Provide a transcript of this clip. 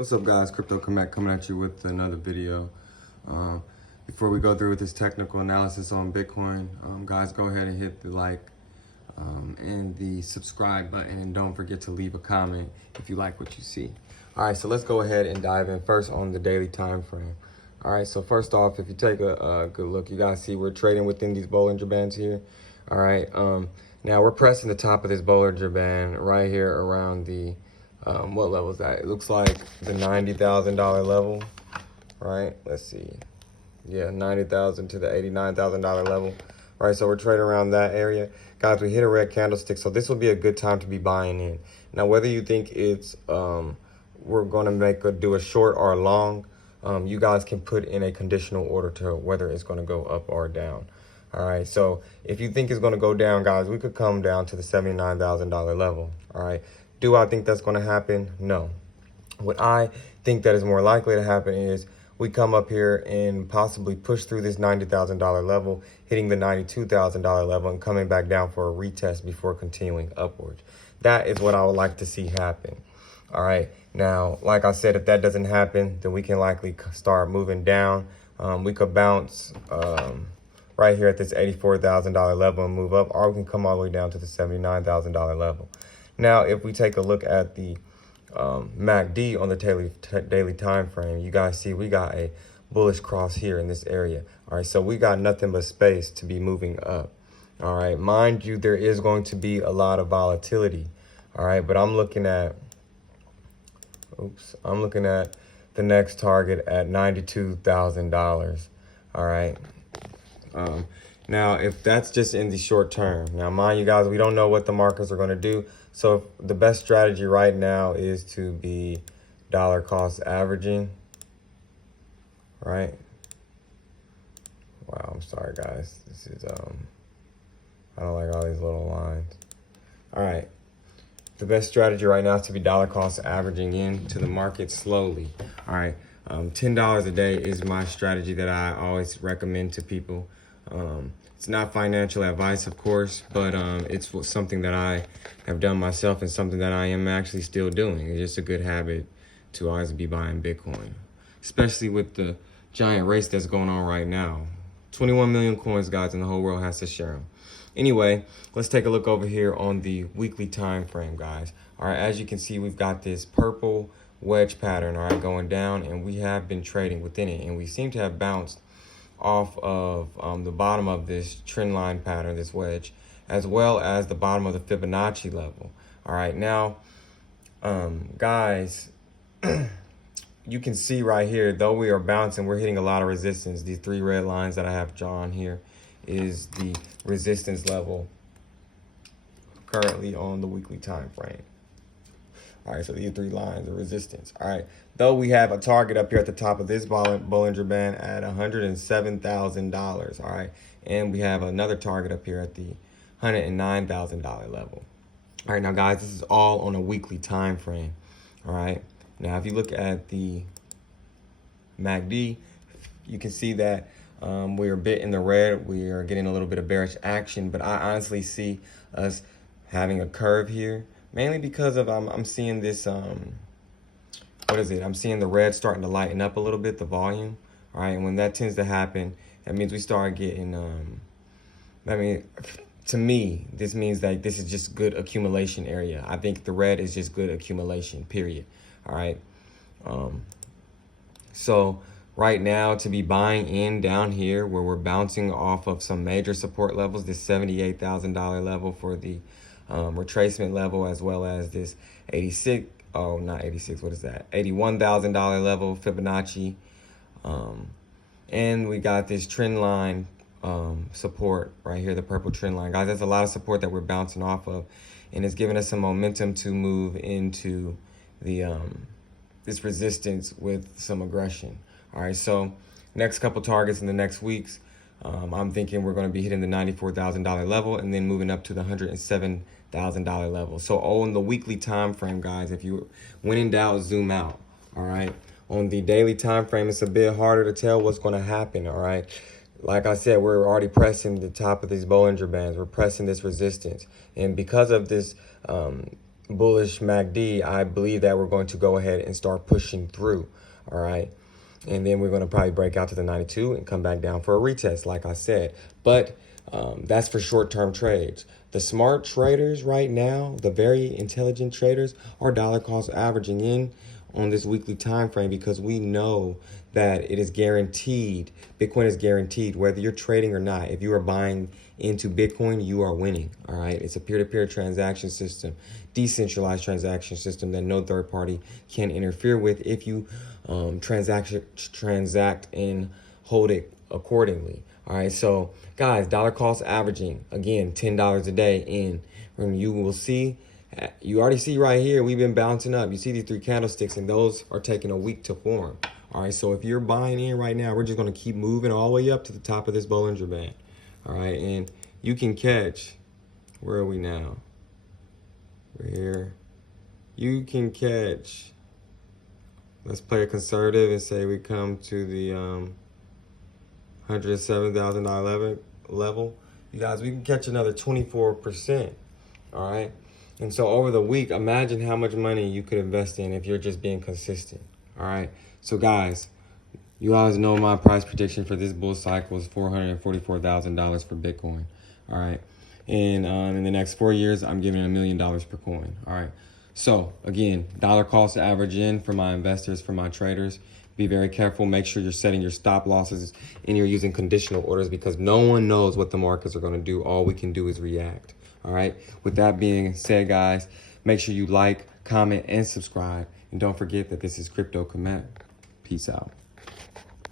What's up, guys? Crypto Commect coming at you with another video. Before we go through with this technical analysis on Bitcoin, guys, go ahead and hit the like and the subscribe button, and don't forget to leave a comment if you like what you see. All right, so let's go ahead and dive in first on the daily time frame. All right, so first off, if you take a good look, you guys see we're trading within these Bollinger Bands here. All right, now we're pressing the top of this Bollinger Band right here around the what level is that? It looks like the $90,000 level, right? Let's see. Yeah, $90,000 to the $89,000 level, right? So we're trading around that area. Guys, we hit a red candlestick, so this will be a good time to be buying in. Now, whether you think it's, we're gonna do a short or a long, you guys can put in a conditional order to whether it's gonna go up or down. All right, so if you think it's gonna go down, guys, we could come down to the $79,000 level, all right? Do I think that's going to happen? No. What I think that is more likely to happen is we come up here and possibly push through this $90,000 level, hitting the $92,000 level and coming back down for a retest before continuing upwards. That is what I would like to see happen. All right. Now, like I said, if that doesn't happen, then we can likely start moving down. We could bounce right here at this $84,000 level and move up, or we can come all the way down to the $79,000 level. Now, if we take a look at the MACD on the daily time frame, you guys see we got a bullish cross here in this area. All right, so we got nothing but space to be moving up. All right, mind you, there is going to be a lot of volatility. All right, but I'm looking at, the next target at $92,000. All right. Now, if that's just in the short term, now mind you guys, we don't know what the markets are going to do. So the best strategy right now is to be dollar cost averaging, right? Wow, I'm sorry, guys. This is, I don't like all these little lines. All right. The best strategy right now is to be dollar cost averaging into the market slowly. All right. $10 a day is my strategy that I always recommend to people. It's not financial advice, of course, but it's something that I have done myself and something that I am actually still doing. It's just a good habit to always be buying Bitcoin, especially with the giant race that's going on right now. 21 million coins, guys, and the whole world has to share them. Anyway, let's take a look over here on the weekly time frame, guys. All right, as you can see, we've got this purple wedge pattern, all right, going down, and we have been trading within it, and we seem to have bounced off of the bottom of this trend line pattern, this wedge, as well as the bottom of the Fibonacci level. All right, now, guys, you can see right here, though we are bouncing, we're hitting a lot of resistance. These three red lines that I have drawn here is the resistance level currently on the weekly time frame. All right, so these three lines of resistance. All right, though we have a target up here at the top of this Bollinger Band at $107,000. All right, and we have another target up here at the $109,000 level. All right, now guys, this is all on a weekly time frame. All right, now if you look at the MACD, you can see that we're a bit in the red. We are getting a little bit of bearish action, but I honestly see us having a curve here. Mainly because of I'm seeing this I'm seeing the red starting to lighten up a little bit, the volume. All right, and when that tends to happen, that means we start getting to me, this means that this is just good accumulation area. I think the red is just good accumulation, period. All right. So right now, to be buying in down here where we're bouncing off of some major support levels, this $78,000 level for the retracement level, as well as this $81,000 level Fibonacci, and we got this trend line support right here, the purple trend line, guys. That's a lot of support that we're bouncing off of, and it's giving us some momentum to move into the this resistance with some aggression. All right, so next couple targets in the next weeks, I'm thinking we're going to be hitting the $94,000 level and then moving up to the $107,000 level. So on the weekly time frame, guys, if you, when in doubt, zoom out. All right. On the daily time frame, it's a bit harder to tell what's going to happen. All right. Like I said, we're already pressing the top of these Bollinger Bands. We're pressing this resistance. And because of this bullish MACD, I believe that we're going to go ahead and start pushing through. All right. And then we're going to probably break out to the 92 and come back down for a retest, like I said. But that's for short-term trades. The smart traders right now, the very intelligent traders, are dollar cost averaging in on this weekly time frame, because we know that it is guaranteed. Bitcoin is guaranteed, whether you're trading or not. If you are buying into Bitcoin, you are winning. All right. It's a peer-to-peer transaction system, decentralized transaction system that no third party can interfere with if you transact and hold it accordingly. All right. So guys, dollar cost averaging, again, $10 a day in, and you will see, you already see right here, we've been bouncing up. You see these 3 candlesticks, and those are taking a week to form. All right, so if you're buying in right now, we're just going to keep moving all the way up to the top of this Bollinger Band. All right, and you can catch, where are we now? We're here. You can catch, let's play a conservative and say we come to the $107,000 level. You guys, we can catch another 24%. All right. And so over the week, imagine how much money you could invest in if you're just being consistent. All right. So guys, you guys know my price prediction for this bull cycle is $444,000 for Bitcoin. All right. And in the next 4 years, I'm giving $1 million per coin. All right. So again, dollar cost average in for my investors, for my traders. Be very careful. Make sure you're setting your stop losses and you're using conditional orders, because no one knows what the markets are going to do. All we can do is react. All right. With that being said, guys, make sure you like, comment, and subscribe. And don't forget that this is Crypto Command. Peace out.